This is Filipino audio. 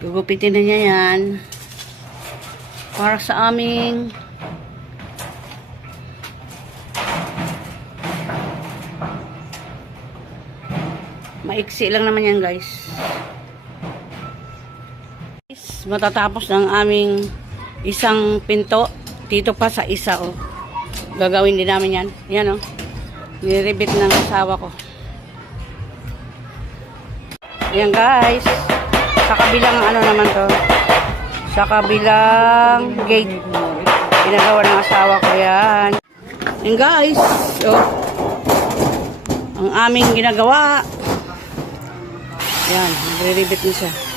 Gugupitin na niya yan. Para sa aming maiksi lang naman yan, guys. Matatapos ng aming isang pinto. Dito pa sa isa, oh. Gagawin din namin yan. Yan, oh. Niribit ng asawa ko. Ayan, guys. Sa kabilang ano naman to. Sa kabilang gate. Ginagawa ng asawa ko yan. Ayan, guys. Oh. Ang aming ginagawa. Ayan. Niribit na siya.